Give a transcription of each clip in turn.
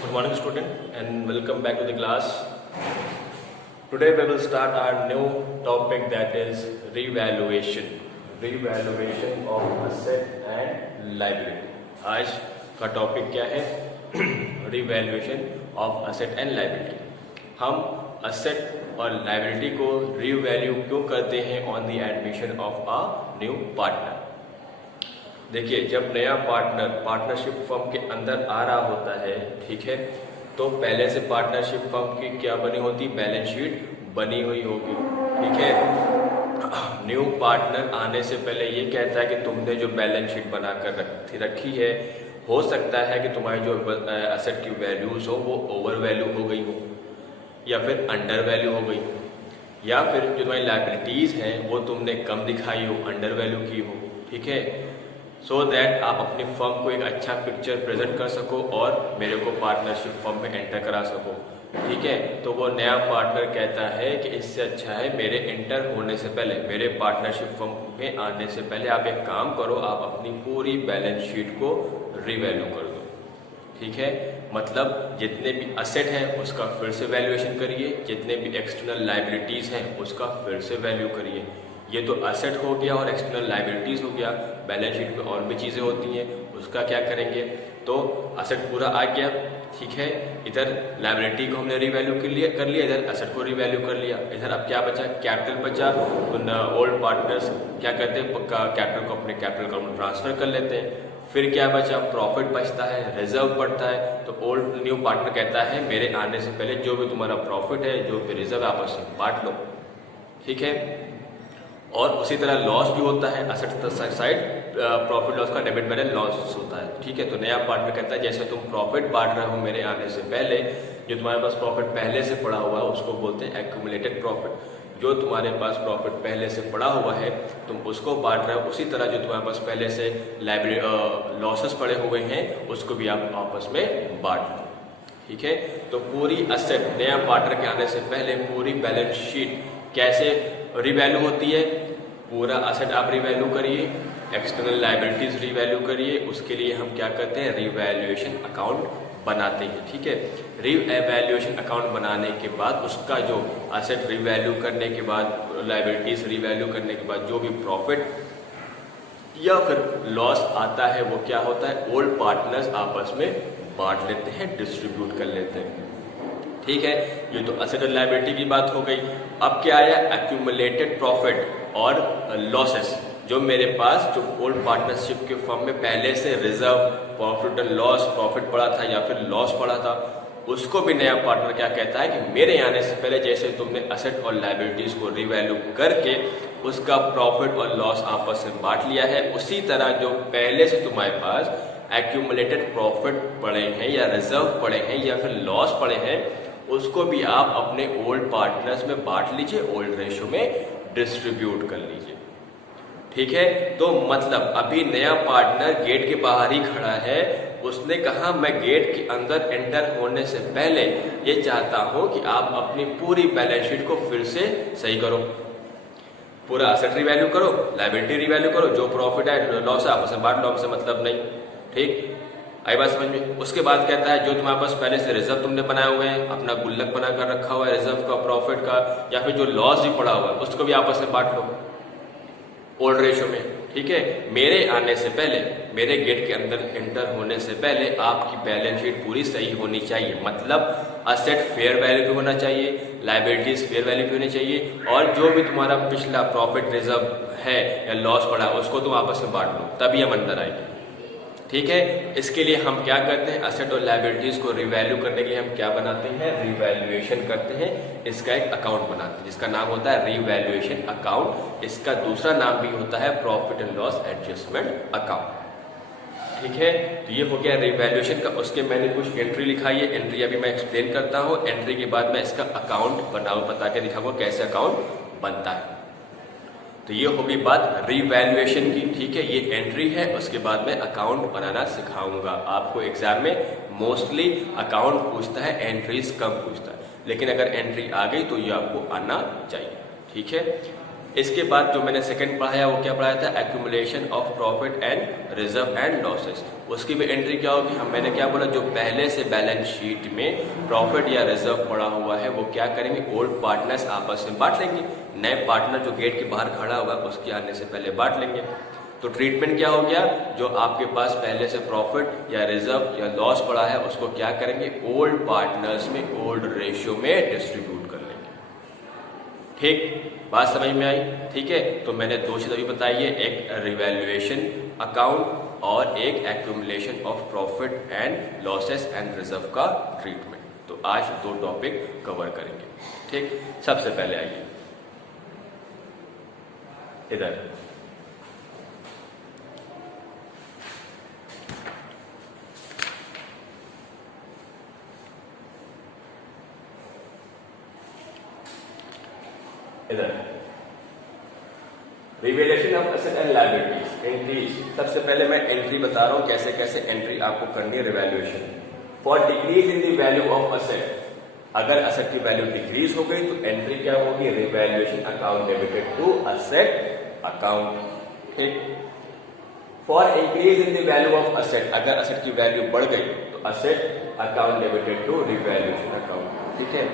Good morning, student, and welcome back to the class. Today we will start our new topic, that is revaluation. Revaluation of asset and liability. आज का topic क्या है? Revaluation of asset and liability. हम asset और liability को revalue क्यों करते हैं on the admission of a new partner? देखिए, जब नया पार्टनर पार्टनरशिप फर्म के अंदर आ रहा होता है, ठीक है, तो पहले से पार्टनरशिप फर्म की क्या बनी होती, बैलेंस शीट बनी हुई होगी, ठीक है। न्यू पार्टनर आने से पहले ये कहता है कि तुमने जो बैलेंस शीट बनाकर रखी है, हो सकता है कि तुम्हारी जो एसेट की वैल्यूज हो वो ओवर वैल्यू हो गई हो, या फिर अंडर वैल्यू हो गई, या फिर जो तुम्हारी लायबिलिटीज हैं वो तुमने कम दिखाई हो, अंडर वैल्यू की हो, ठीक है। सो दैट आप अपनी फर्म को एक अच्छा पिक्चर प्रेजेंट कर सको और मेरे को पार्टनरशिप फर्म में एंटर करा सको, ठीक है। तो वो नया पार्टनर कहता है कि इससे अच्छा है मेरे एंटर होने से पहले, मेरे पार्टनरशिप फर्म में आने से पहले आप एक काम करो, आप अपनी पूरी बैलेंस शीट को रिवैल्यू कर दो, ठीक है। मतलब जितने भी असेट हैं उसका फिर से वैल्यूएशन करिए, जितने भी एक्सटर्नल लायबिलिटीज़ हैं उसका फिर से वैल्यू करिए। ये तो असेट हो गया और एक्सटर्नल लायबिलिटीज़ हो गया। बैलेंस शीट में और भी चीज़ें होती हैं, उसका क्या करेंगे। तो असेट पूरा आ गया, ठीक है। इधर लायबिलिटी को हमने रिवैल्यू कर लिया, इधर असेट को रिवैल्यू कर लिया। इधर अब क्या बचा, कैपिटल बचा। तो ओल्ड पार्टनर्स क्या करते हैं, कैपिटल को अपने कैपिटल अकाउंट में ट्रांसफर कर लेते हैं। फिर क्या बचा, प्रॉफिट बचता है, रिजर्व बढ़ता है। तो ओल्ड न्यू पार्टनर कहता है मेरे आने से पहले जो भी तुम्हारा प्रॉफिट है, जो भी रिजर्व आपस में बांट लो, ठीक है। और उसी तरह लॉस भी होता है, असेट साइड प्रॉफिट लॉस का डेबिट बैलेंस लॉस होता है, ठीक है। तो नया पार्टनर कहता है जैसे तुम प्रॉफिट बांट रहे हो मेरे आने से पहले, जो तुम्हारे पास प्रॉफिट पहले से पड़ा हुआ है उसको बोलते हैं एक्यूमुलेटेड प्रॉफिट। जो तुम्हारे पास प्रॉफिट पहले से पड़ा हुआ है तुम उसको बांट रहे हो, उसी तरह जो तुम्हारे पास पहले से लॉसेस पड़े हुए हैं उसको भी आप आपस में बांट लो, ठीक है। तो पूरी असेट नया पार्टनर के आने से पहले पूरी बैलेंस शीट कैसे रिवैल्यू होती है, पूरा असेट आप रिवैल्यू करिए, एक्सटर्नल लायबिलिटीज रिवैल्यू करिए। उसके लिए हम क्या करते हैं, रिवैल्यूएशन अकाउंट बनाते हैं, ठीक है। रिवैल्यूएशन अकाउंट बनाने के बाद उसका जो असेट रिवैल्यू करने के बाद, लायबिलिटीज रिवैल्यू करने के बाद जो भी प्रॉफिट या फिर लॉस आता है वो क्या होता है, ओल्ड पार्टनर्स आपस में बांट लेते हैं, डिस्ट्रीब्यूट कर लेते हैं, ठीक है। ये तो असेट और लायबिलिटी की बात हो गई। अब क्या आया, एक्यूमुलेटेड प्रॉफिट और लॉसेस। जो मेरे पास जो ओल्ड पार्टनरशिप के फर्म में पहले से reserve, profit and loss, profit पड़ा था या फिर लॉस पड़ा था, उसको भी नया पार्टनर क्या कहता है कि मेरे आने से पहले जैसे तुमने असेट और लायबिलिटीज को रिवैल्यू करके उसका प्रॉफिट और लॉस आपस में बांट लिया है, उसी तरह जो पहले से तुम्हारे पास एक्यूमुलेटेड प्रॉफिट पड़े हैं या रिजर्व पड़े हैं या फिर लॉस पड़े हैं, उसको भी आप अपने ओल्ड पार्टनर्स में बांट लीजिए, ओल्ड रेशो में डिस्ट्रीब्यूट कर लीजिए, ठीक है। तो मतलब अभी नया पार्टनर गेट के बाहर ही खड़ा है, उसने कहा मैं गेट के अंदर एंटर होने से पहले ये चाहता हूं कि आप अपनी पूरी बैलेंस शीट को फिर से सही करो, पूरा असेट रिवैल्यू करो, लायबिलिटी रिवैल्यू करो, जो प्रॉफिट है लॉस है आपस में बांट लो, हमसे मतलब नहीं, ठीक। आई बात समझ में। उसके बाद कहता है जो तुम्हारे पास पहले से रिजर्व तुमने बनाए हुए हैं, अपना गुल्लक बनाकर रखा हुआ है रिजर्व का, प्रॉफिट का, या फिर जो लॉस भी पड़ा हुआ है उसको भी आपस में बांट लो ओल्ड रेशो में, ठीक है। मेरे आने से पहले, मेरे गेट के अंदर एंटर होने से पहले आपकी बैलेंस शीट पूरी सही होनी चाहिए। मतलब असेट फेयर वैल्यू पे होना चाहिए, लायबिलिटीज फेयर वैल्यू पे होनी चाहिए, और जो भी तुम्हारा पिछला प्रॉफिट रिजर्व है या लॉस पड़ा है उसको तुम आपस में बांट लो, तभी हम अंदर आएंगे, ठीक है। इसके लिए हम क्या करते हैं, असेट और लायबिलिटीज को रिवैल्यू करने के लिए हम क्या बनाते हैं, रिवैल्यूएशन करते हैं। इसका एक अकाउंट बनाते हैं जिसका नाम होता है रिवैल्यूएशन अकाउंट। इसका दूसरा नाम भी होता है profit and loss adjustment account, ठीक है। तो ये हो गया रिवैल्यूएशन का। उसके मैंने कुछ एंट्री लिखाई है, एंट्री अभी मैं एक्सप्लेन करता हूँ। एंट्री के बाद मैं इसका अकाउंट बता के दिखाऊंगा कैसे अकाउंट बनता है। तो ये होगी बात रिवैल्यूएशन की, ठीक है। ये एंट्री है, उसके बाद मैं अकाउंट बनाना सिखाऊंगा आपको। एग्जाम में मोस्टली अकाउंट पूछता है, एंट्रीज कम पूछता है, लेकिन अगर एंट्री आ गई तो ये आपको आना चाहिए, ठीक है। इसके बाद जो मैंने सेकंड पढ़ाया वो क्या पढ़ाया था, accumulation of profit and reserve and losses. उसकी भी एंट्री क्या होगी, मैंने क्या बोला, जो पहले से बैलेंस शीट में प्रॉफिट या रिजर्व पड़ा हुआ है वो क्या करेंगे, ओल्ड पार्टनर्स आपस में बांट लेंगे। नए पार्टनर जो गेट के बाहर खड़ा हुआ है उसके आने से पहले बांट लेंगे। तो ट्रीटमेंट क्या हो गया, जो आपके पास पहले से प्रॉफिट या रिजर्व या लॉस पड़ा है उसको क्या करेंगे, ओल्ड पार्टनर्स में ओल्ड रेशियो में डिस्ट्रीब्यूट कर लेंगे। ठीक, बात समझ में आई? ठीक है, तो मैंने दो चीज अभी बताई है, एक रिवैल्यूएशन अकाउंट और एक accumulation of profit and losses and reserve का ट्रीटमेंट। तो आज दो टॉपिक कवर करेंगे। ठीक, सबसे पहले आइए इधर, इधर revaluation of asset and liabilities entries. सबसे पहले मैं एंट्री बता रहा हूं कैसे कैसे एंट्री आपको करनी है revaluation. For decrease in the value of asset, अगर एसेट की वैल्यू डिक्रीज हो गई तो एंट्री क्या होगी, revaluation account debited to asset account. ठीक, for increase in the value of asset, अगर एसेट की वैल्यू बढ़ गई तो asset account debited to revaluation account. ठीक है,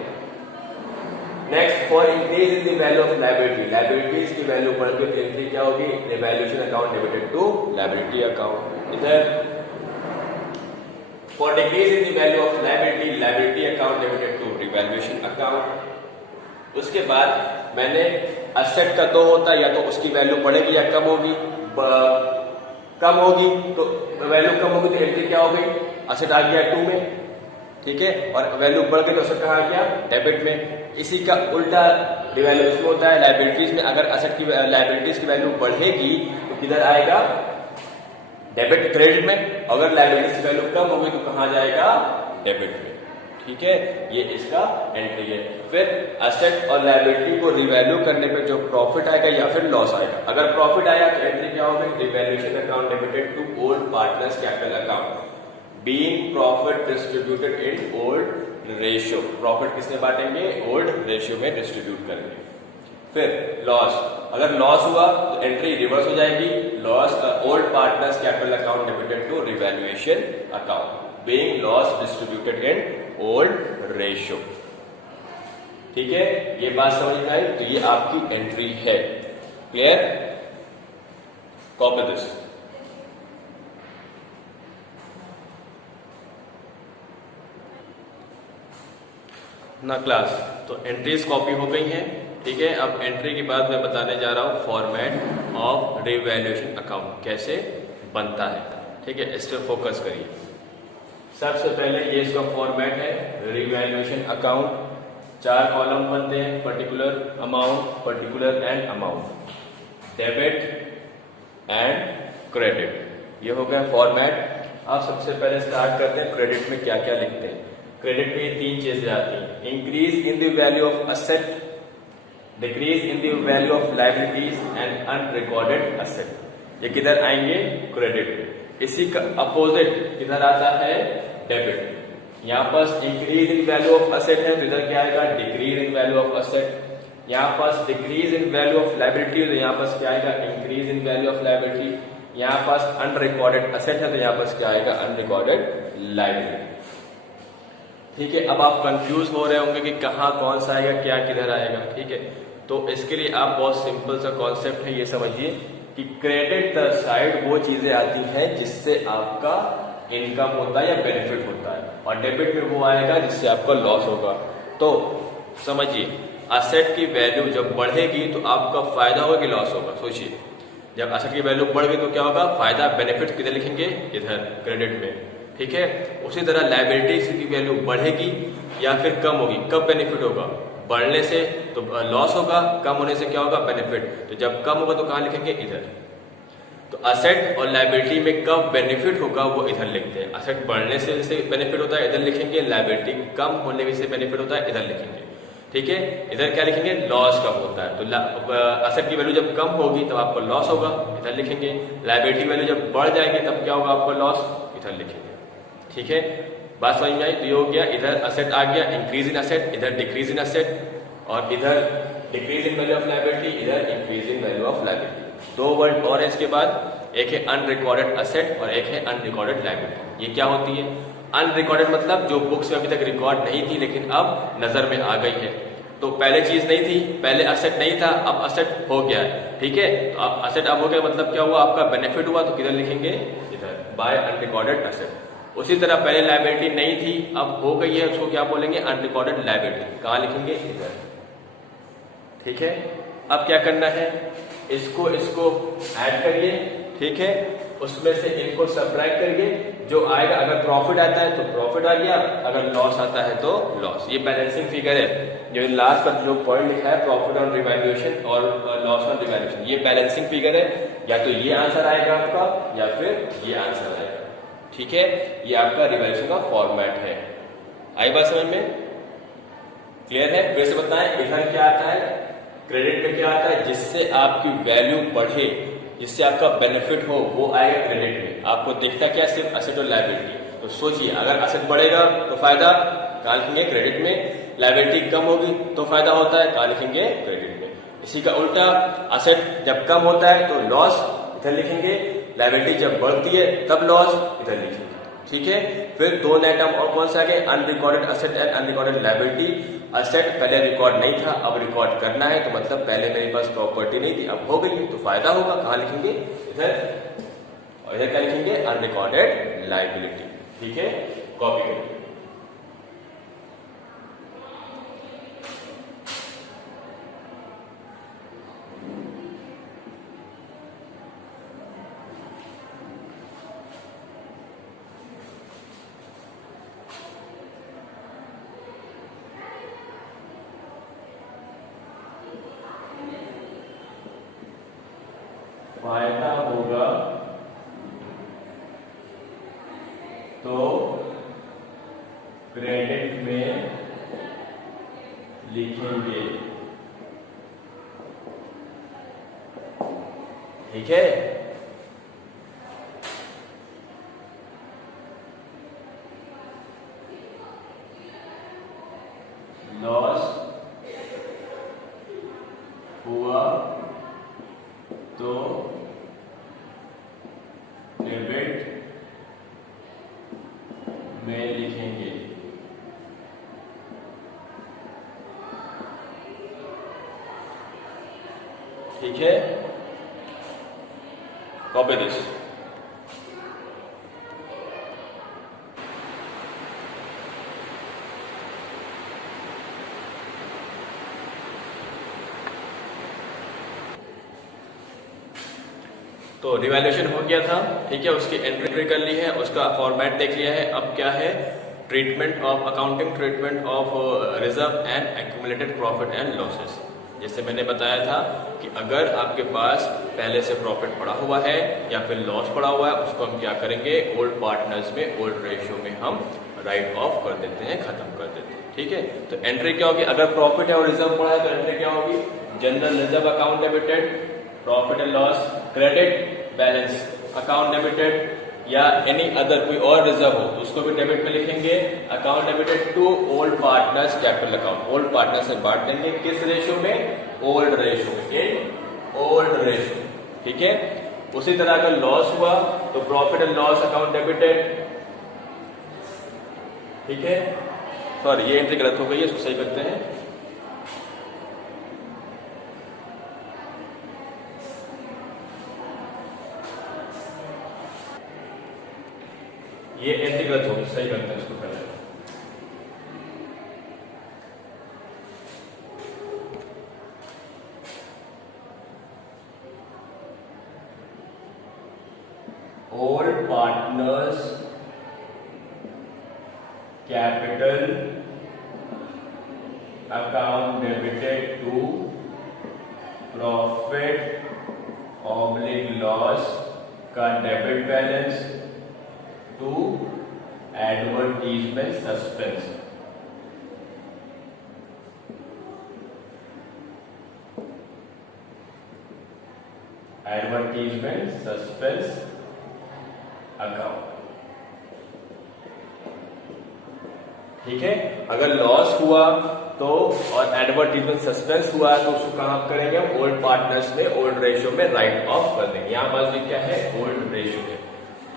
next for increase in the value of liability, liabilities की वैल्यू बढ़ गई तो एंट्री क्या होगी, revaluation account debited to liability account. इधर for decrease in the value of liability, liability account debited to revaluation account. उसके बाद मैंने एसेट का दो होता है, या तो उसकी वैल्यू बढ़ेगी या कम होगी, कम होगी तो वैल्यू कम होगी तो एंट्री क्या हो गई, एसेट आ गया टू में। ठीक है, और वैल्यू बढ़ गई तो एसेट कहाँ आ गया, डेबिट में। इसी का उल्टा रिवैल्यूएशन में होता है लायबिलिटीज में, अगर एसेट की लायबिलिटीज की वैल्यू बढ़ेगी तो किधर आएगा, डेबिट क्रेडिट में। अगर लायबिलिटीज की वैल्यू कम होगी तो कहाँ जाएगा, डेबिट में। ठीक है, ये इसका एंट्री है। फिर एसेट और लायबिलिटी को रिवैल्यू करने पे जो प्रॉफिट आएगा या फिर लॉस आएगा, अगर प्रॉफिट आया तो एंट्री क्या होगी, revaluation account debited to old partners capital account, being profit distributed in old ratio. Profit किसमें बांटेंगे, ओल्ड रेशियो में डिस्ट्रीब्यूट करेंगे। फिर लॉस, अगर लॉस हुआ तो एंट्री रिवर्स हो जाएगी, loss old partners capital account debited to revaluation account, being loss distributed in old ratio. ठीक है, ये बात समझ में आई? तो ये आपकी एंट्री है। क्लियर? Copy this. ना क्लास, तो एंट्रीज कॉपी हो गई हैं। ठीक है, अब एंट्री के बाद मैं बताने जा रहा हूं फॉर्मेट ऑफ रिवैल्यूएशन अकाउंट कैसे बनता है। ठीक है, इस पर फोकस करिए। सबसे पहले ये इसका फॉर्मेट है, रिवैल्यूएशन अकाउंट। 4 कॉलम बनते हैं, particular amount, particular and amount, debit and credit. ये हो गया फॉर्मेट। अब सबसे पहले स्टार्ट करते हैं क्रेडिट में क्या क्या लिखते हैं। क्रेडिट में 3 चीजें आती हैं, increase in the value of asset, decrease in the value of liabilities and unrecorded asset. ये किधर आएंगे, क्रेडिट। इसी का अपोजिट किधर आता है, डेबिट। यहाँ पास increase in value of asset है तो इधर क्या आएगा, decrease in value of asset. यहाँ पास decrease in value of liability तो यहाँ पास क्या आएगा, increase in value of liability. यहाँ पास अनरिकॉर्डेड एसेट है तो यहाँ पास क्या आएगा, अनरिकॉर्डेड लायबिलिटी। ठीक है, अब आप कंफ्यूज हो रहे होंगे कि कहाँ कौन सा आएगा, क्या किधर आएगा। ठीक है, तो इसके लिए आप बहुत सिंपल सा कॉन्सेप्ट है, ये समझिए कि क्रेडिट साइड वो चीजें आती हैं जिससे आपका इनकम होता है या बेनिफिट होता है, और डेबिट में वो आएगा जिससे आपका लॉस होगा। तो समझिए, एसेट की वैल्यू जब बढ़ेगी तो आपका फायदा होगा कि लॉस होगा। सोचिए, जब एसेट की वैल्यू बढ़ गई तो क्या होगा, फायदा बेनिफिट किधर लिखेंगे, इधर क्रेडिट में। ठीक है, उसी तरह लायबिलिटीज की वैल्यू बढ़ेगी या फिर कम होगी, कब बेनिफिट होगा, बढ़ने से तो लॉस होगा, कम होने से क्या होगा, बेनिफिट। तो जब कम होगा तो कहाँ लिखेंगे, इधर। तो एसेट और लायबिलिटी में कब बेनिफिट होगा वो इधर लिखते हैं। एसेट बढ़ने से बेनिफिट होता है, इधर लिखेंगे। लायबिलिटी कम होने से बेनिफिट होता है, इधर लिखेंगे। ठीक है, इधर क्या लिखेंगे, लॉस कब होता है। तो एसेट की वैल्यू जब कम होगी तब आपको लॉस होगा, इधर लिखेंगे। लायबिलिटी वैल्यू जब बढ़ जाएगी तब क्या होगा आपको लॉस, इधर लिखेंगे। ठीक है, बात समझ में आई? तो ये हो गया, इधर एसेट आ गया, इंक्रीज इन एसेट, इधर डिक्रीज इन एसेट, और इधर decrease in value of liability, इधर increase in value of liability. दो वर्ड और है इसके बाद, एक है अनरिकॉर्डेड असेट और एक है अनरिकॉर्डेड लायबिलिटी। ये क्या होती है? अनरिकॉर्डेड मतलब जो बुक्स में अभी तक रिकॉर्ड नहीं थी लेकिन अब नजर में आ गई है। तो पहले चीज नहीं थी, पहले असेट नहीं था, अब असेट हो गया है, ठीक है। तो अब असेट अब हो गया मतलब क्या हुआ? आपका बेनिफिट हुआ, तो किधर लिखेंगे? इधर, बाय अनरिकॉर्डेड असेट। उसी तरह पहले लायबिलिटी नहीं थी, अब हो गई है, उसको क्या बोलेंगे? Unrecorded liability. कहाँ लिखेंगे? इधर, ठीक है। अब क्या करना है? इसको ऐड करिए, ठीक है, उसमें से एक को सब्ट्रैक्ट करिए, जो आएगा, अगर प्रॉफिट आता है तो प्रॉफिट आ गया, अगर लॉस आता है तो लॉस। ये बैलेंसिंग फिगर है, जो लास्ट पर जो पॉइंट लिखा है प्रॉफिट ऑन रिवैल्यूएशन और लॉस ऑन रिवैल्यूएशन, ये बैलेंसिंग फिगर है। या तो ये आंसर आएगा आपका या फिर ये आंसर आएगा, ठीक है। ये आपका रिवैल्यूएशन का फॉर्मेट है। आई बात समझ में? क्लियर है? फिर से बताएं, इधर क्या आता है? क्रेडिट में क्या आता है? जिससे आपकी वैल्यू बढ़े, जिससे आपका बेनिफिट हो, वो आएगा क्रेडिट में। आपको देखता क्या? सिर्फ असेट और लायबिलिटी। तो सोचिए, अगर असेट बढ़ेगा तो फायदा, कहाँ लिखेंगे? क्रेडिट में। लायबिलिटी कम होगी तो फायदा होता है, कहाँ लिखेंगे? क्रेडिट में। इसी का उल्टा, असेट जब कम होता है तो लॉस, इधर लिखेंगे। लायबिलिटी जब बढ़ती है तब लॉस, इधर लिखेंगे, ठीक है। फिर दो आइटम और कौन सा है? Unrecorded asset and unrecorded liability. Asset पहले रिकॉर्ड नहीं था, अब रिकॉर्ड करना है, तो मतलब पहले मेरे पास प्रॉपर्टी नहीं थी, अब हो गई, तो फायदा होगा। कहाँ लिखेंगे? इधर। और इधर क्या लिखेंगे? अनरिकॉर्डेड लायबिलिटी, ठीक है। कॉपी करिए। फायदा होगा तो क्रेडिट में लिखेंगे, ठीक है। लॉस हुआ तो डेबिट में लिखेंगे, ठीक है। Copy this. तो रिवैल्यूएशन हो गया था, ठीक है, उसकी एंट्री कर ली है, उसका फॉर्मेट देख लिया है। अब क्या है? Treatment of accounting treatment of reserve and accumulated profit and losses. जैसे मैंने बताया था कि अगर आपके पास पहले से प्रॉफिट पड़ा हुआ है या फिर लॉस पड़ा हुआ है, उसको हम क्या करेंगे? ओल्ड पार्टनर्स में, ओल्ड रेशियो में हम राइट ऑफ कर देते हैं, खत्म कर देते हैं, ठीक है। तो एंट्री क्या होगी? अगर प्रॉफिट है और रिजर्व पड़ा है तो एंट्री क्या होगी? General reserve account debited, profit and loss credit, balance account debited, या एनी अदर कोई और रिजर्व हो तो उसको भी डेबिट में लिखेंगे। Account debited to old partners capital account. Old partner से बांट देंगे किस रेशियो में? ओल्ड रेशियो में, इन ओल्ड रेशियो, ठीक है। उसी तरह अगर लॉस हुआ तो profit and loss account debited, ठीक है। सॉरी, ये एंट्री गलत हो गई है, इसको सही करते हैं। ये एंट्री गलत होगी, सही करते हैं इसको पहले। Old partners capital account debited to profit oblique loss का debit balance to advertisement suspense. Advertisement suspense account, ठीक है। अगर लॉस हुआ तो और एडवर्टीजमेंट सस्पेंस हुआ है तो उसको कहाँ करेंगे हम ओल्ड पार्टनर्स में ओल्ड रेशियो में राइट ऑफ कर देंगे। यहाँ पास भी क्या है ओल्ड रेशियो है।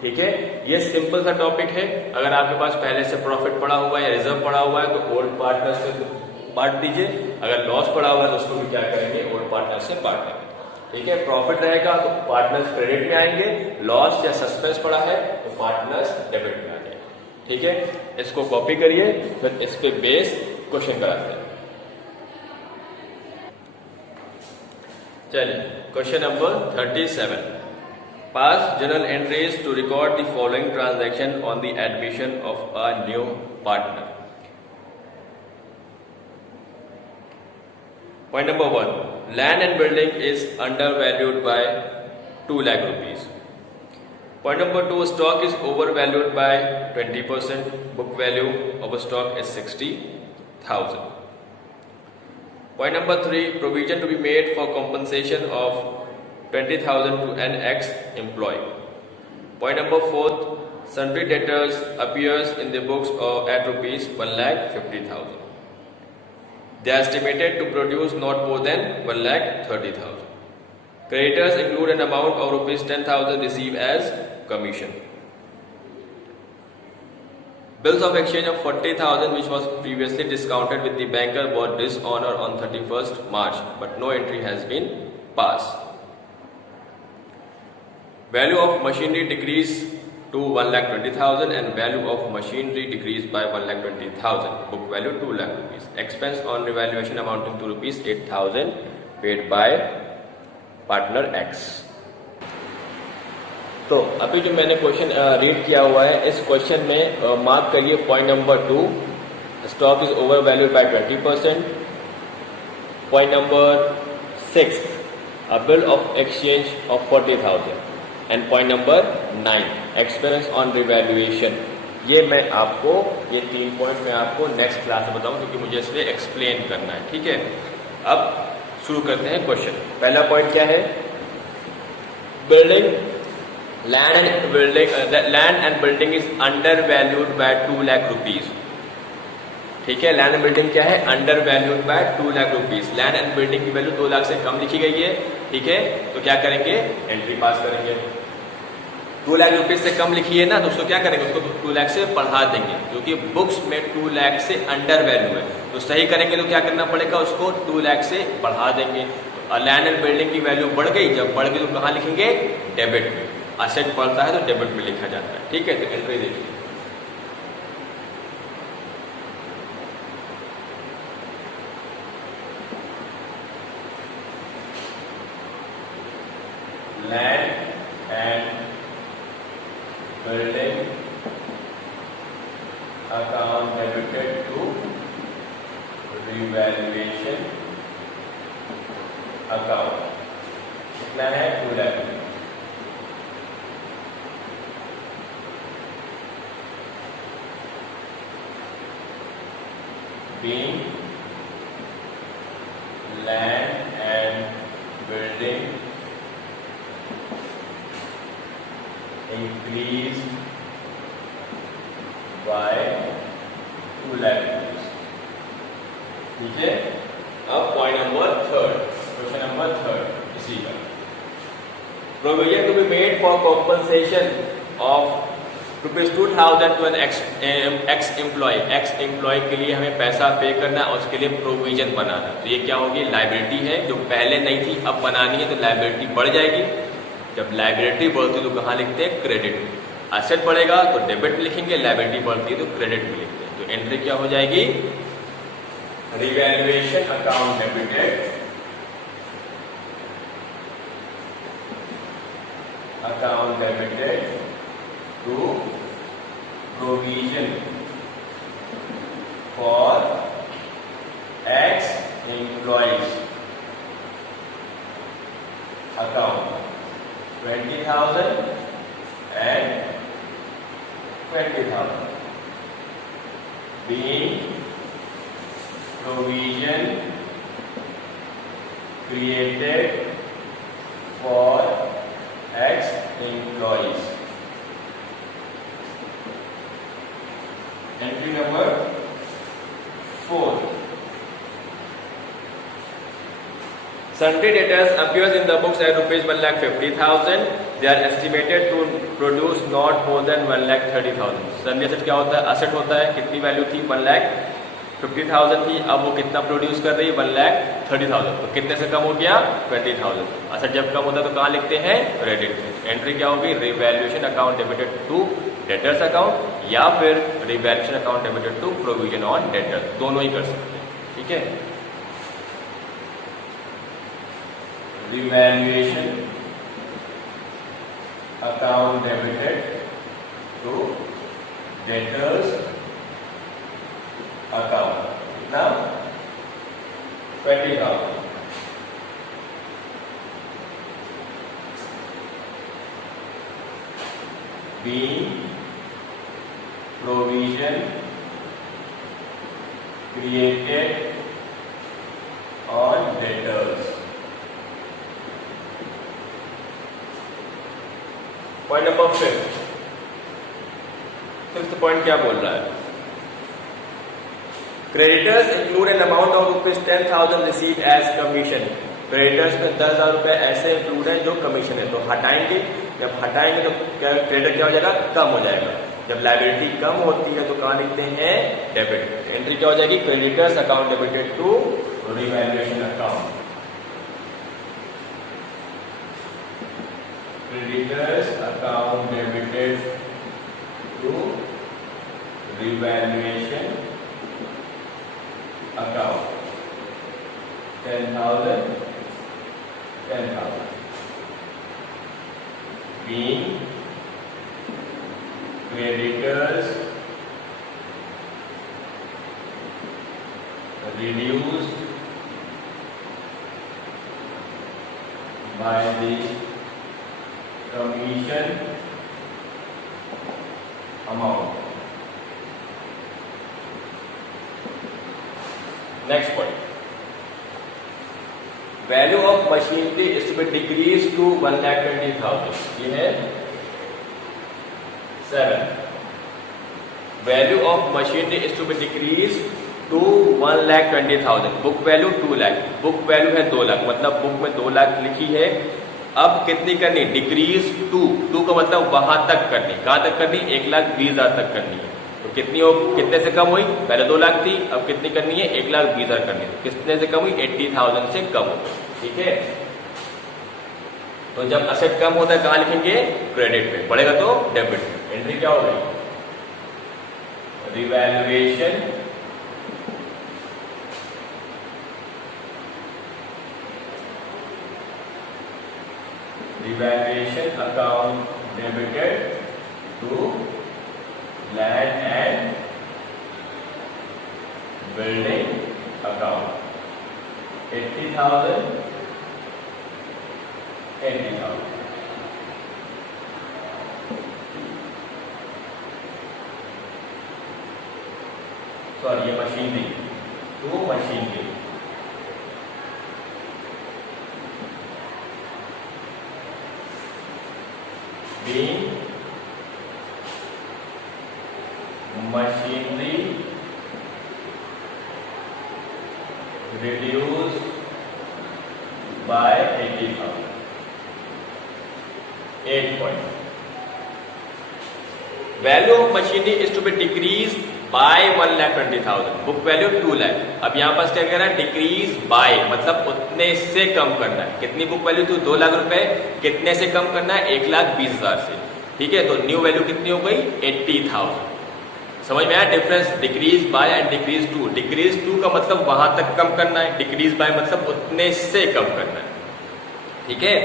ठीक है, ये सिंपल सा टॉपिक है। अगर आपके पास पहले से प्रॉफिट पड़ा हुआ है या रिजर्व पड़ा हुआ है तो ओल्ड पार्टनर्स से बांट दीजिए, अगर लॉस पड़ा हुआ है तो उसको भी क्या करेंगे ओल्ड पार्टनर्स से बांट देंगे। ठीक है, प्रॉफिट रहेगा तो पार्टनर्स क्रेडिट में आएंगे, लॉस या सस्पेंस पड़ा है तो पार्टनर्स डेबिट में आ जाएंगे। ठीक है, इसको कॉपी करिए, फिर इस पे बेस क्वेश्चन कराते हैं। चलिए question number 37, pass journal entries to record the following transaction on the admission of a new partner. Point number 1, land and building is undervalued by 2 lakh rupees. Point number 2, stock is overvalued by 20%. Book value of a stock is 60,000. Point number 3, provision to be made for compensation of 20,000 to an ex-employee. Point number 4, sundry debtors appears in the books at rupees 1,50,000. They are estimated to produce not more than 1,30,000. Creditors include an amount of rupees 10,000 received as commission. Bills of exchange of 40,000 which was previously discounted with the banker brought dishonor on 31st March, but no entry has been passed. Value of machinery decreased to 1,20,000 and value of machinery decreased by 1,20,000. Book value 2 lakh rupees. Expense on revaluation amounting to rupees 8,000 paid by partner X. तो अभी जो मैंने question read किया हुआ है इस question में mark करिए point number 2, stock is over valued bye 20%. Point number 6, a bill of exchange of 40,000. And point number 9, expense on revaluation. ये मैं आपको ये 3 पॉइंट मैं आपको नेक्स्ट क्लास में बताऊं क्योंकि मुझे इसलिए एक्सप्लेन करना है. ठीक है, अब शुरू करते हैं क्वेश्चन. पहला पॉइंट क्या है, building land and building is under valued bye 2 lakh rupees. ठीक है, लैंड एंड बिल्डिंग क्या है under valued bye 2 lakh rupees. Land and building की वैल्यू 2 लाख से कम लिखी गई है. ठीक है, तो क्या करेंगे एंट्री पास करेंगे. 2 लाख रुपीज से कम लिखी है ना तो उसको क्या करेंगे उसको 2 लाख से बढ़ा देंगे क्योंकि बुक्स में 2 लाख से अंडर वैल्यू है. तो सही करेंगे तो क्या करना पड़ेगा उसको 2 लाख से बढ़ा देंगे. तो लैंड एंड बिल्डिंग की वैल्यू बढ़ गई, जब बढ़ गई तो कहाँ लिखेंगे डेबिट में. असेट बढ़ता है तो डेबिट में लिखा जाता है. ठीक है, तो एंट्री देखिए. Land and building account debited to revaluation account. कितना है 2 lakh. being land and building increased by 2 lakh rupees. ठीक है, अब पॉइंट नंबर 3, क्वेश्चन नंबर 3 इसी का. Provision to be made for compensation of rupees 2,000 to an ex employ के लिए हमें पैसा पे करना और उसके लिए प्रोविजन बनाना. तो ये क्या होगी लाइबिलिटी है जो पहले नहीं थी अब बनानी है तो लाइबिलिटी बढ़ जाएगी. जब लाइबिलिटी बढ़ती है तो कहाँ लिखते हैं क्रेडिट. एसेट बढ़ेगा तो डेबिट में लिखेंगे, लाइबिलिटी बढ़ती है तो क्रेडिट में लिखते हैं. तो एंट्री क्या हो जाएगी revaluation account debited to provision for ex-employees account 20,000 and 20,000 being provision created for ex-employees. Entry number 4, Sundry debtors appears in the books at rupees 1,50,000. They are estimated to produce not more than 1,30,000. Sundry asset क्या होता है? Asset होता है, कितनी value थी? 1,50,000 थी, अब वो कितना प्रोड्यूस कर रही है? 1,30,000. तो कितने से कम हो गया? 20,000. asset जब कम होता है तो कहाँ लिखते हैं? क्रेडिट में. एंट्री क्या होगी? Revaluation account debited to debtors account या फिर revaluation account debited to provision on debtors, दोनों ही कर सकते हैं. ठीक है. Revaluation account debited to debtors account. कितना? 20,000. being provision created on debtors. Point number 5th point क्या बोल रहा है? Creditors include an amount of rupees 10,000 receive as commission. Creditors में 10,000 रुपए ऐसे इंक्लूड है जो कमीशन है, तो हटाएंगे. जब हटाएंगे तो क्रेडिट क्या हो जाएगा? कम हो जाएगा. जब लायबिलिटी कम होती है तो कहाँ लिखते हैं? डेबिट. एंट्री क्या हो जाएगी? Creditors account debited to revaluation account. Creditors account debited to revaluation account. 10,000. Being creditors reduced by the commission amount. Next point. Value of machinery is to be decreased to 1,20,000. ये है 7. Value of machinery is to be decreased to 1,20,000. Book value 2 lakh. Book value है 2 लाख, मतलब book में 2 लाख लिखी है. अब कितनी करनी? डिक्रीज टू का मतलब वहां तक करनी. कहां तक करनी? 1,20,000 तक करनी है. तो कितनी हो? कितने से कम हुई? पहले 2 लाख थी, अब कितनी करनी है? 1,20,000 करनी है. कितने से कम हुई? 80,000 से कम हो गई. ठीक है. तो जब असेट कम होता है कहां लिखेंगे? क्रेडिट में. बढ़ेगा तो डेबिट में. एंट्री क्या हो गई? Revaluation account debited to land and building account. 80,000. Sorry, ये machinery. To machinery. Being machinery reduced by 80,000. 8 point. Value of machinery is to be decreased by 1,20,000. Book value 2 lakh. अब यहाँ पास क्या कह रहा है? डिक्रीज बाय, मतलब उतने से कम करना है. कितनी बुक वैल्यू थी? 2 लाख रुपए. कितने से कम करना है? 1,20,000 से. ठीक है. तो न्यू वैल्यू कितनी हो गई? 80,000. समझ में आया difference? Decrease by and decrease to. Decrease to का मतलब वहां तक कम करना है, डिक्रीज बाय मतलब उतने से कम करना है. ठीक है.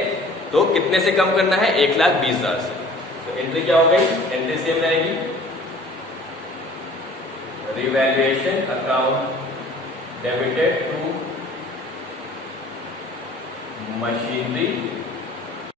तो कितने से कम करना है? 1,20,000 से. तो एंट्री क्या हो गई? एंट्री सेम रहेगी. Revaluation account debited to machinery